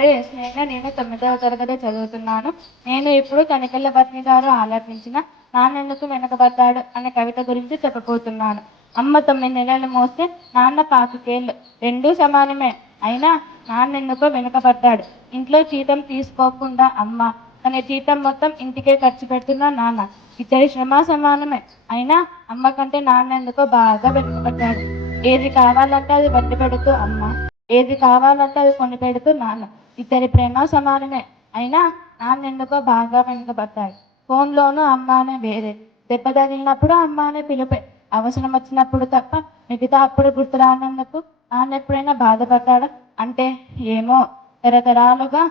పేరు ఎస్నేహ. నేను 9వ తరగతి చదువుతున్నాను. నేను ఇప్పుడు తనికెళ్ళ భరణి గారు ఆలపించిన నాన్నెందుకు వెనకబడ్డాడు అనే కవిత గురించి చెప్పబోతున్నాను. అమ్మ 9 నెలలు మోస్తే నాన్న 25 రెండూ సమానమే. అయినా నాన్నెందుకో వెనుకబడ్డాడు. ఇంట్లో జీతం తీసుకోకుండా అమ్మ, తన జీతం మొత్తం ఇంటికే ఖర్చు పెడుతున్న నాన్న, ఇద్దరి శ్రమ సమానమే. అయినా అమ్మ కంటే నాన్నెందుకో బాగా వెనుకబడ్డాడు. ఏది కావాలంటే అది వండి పెడుతూ అమ్మ, ఏది కావాలంటే అది కొని పెడుతూ నాన్న, ఇద్దరి ప్రేమ సమానమే. అయినా నాన్నెందుకో బాగా వెనుకబడ్డాడు. ఫోన్లోనూ అమ్మానే వేరే, దెబ్బ తగిలినప్పుడు అమ్మానే పిలుపే, అవసరం వచ్చినప్పుడు తప్ప మిగతా అప్పుడు గుర్తు రానందుకు నాన్న ఎప్పుడైనా బాధపడ్డాడా అంటే ఏమో. తరతరాలుగా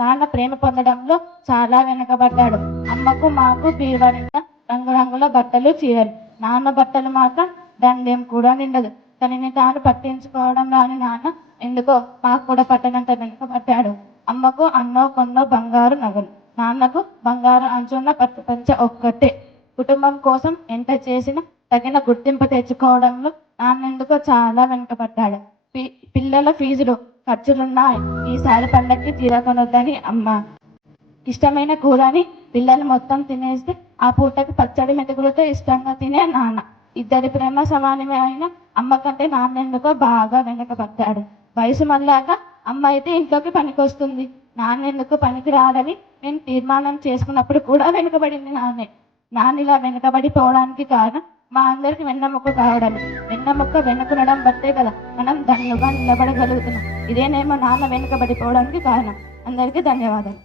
నాన్న ప్రేమ పొందడంలో చాలా వెనుకబడ్డాడు. అమ్మకు మాకు బీరువా నిండా రంగురంగుల బట్టలు, చీరలు. నాన్న బట్టలు మాత్రం దండేం కూడా నిండదు. తనని తాను పట్టించుకోవడం రాని నాన్న ఎందుకో మాకు కూడా పట్టనంత వెనుకబడ్డాడు. అమ్మకు అన్నో కొన్నో బంగారు నగలు, నాన్నకు బంగారు అంచున్న పట్టు పంచ ఒక్కటే. కుటుంబం కోసం ఎంత చేసినా తగిన గుర్తింపు తెచ్చుకోవడంలో నాన్నెందుకో చాలా వెనుకబడ్డాడు. పిల్లల ఫీజులు ఖర్చులున్నాయి, ఈసారి పండక్కి చీర కొనొద్దని అమ్మ. ఇష్టమైన కూరని పిల్లలు మొత్తం తినేస్తే ఆ పూటకి పచ్చడి మెతుకులతో ఇష్టంగా తినే నాన్న, ఇద్దరి ప్రేమ సమానమే. అయినా అమ్మ కంటే నాన్నెందుకో బాగా వెనుకబడ్డాడు. వయసు మళ్ళాక అమ్మ అయితే ఇంట్లోకి పనికొస్తుంది, నాన్నెందుకు పనికి రాడని మేము తీర్మానం చేసుకున్నప్పుడు కూడా వెనుకబడింది నాన్నే. నాన్న ఇలా వెనుకబడిపోవడానికి కారణం మా అందరికి వెన్నముక్క కావడం. వెన్నముక్క వెనుకునడం బట్టే కదా మనం ధన్యుగా నిలబడగలుగుతున్నాం. ఇదేనేమో నాన్న వెనుకబడిపోవడానికి కారణం. అందరికీ ధన్యవాదాలు.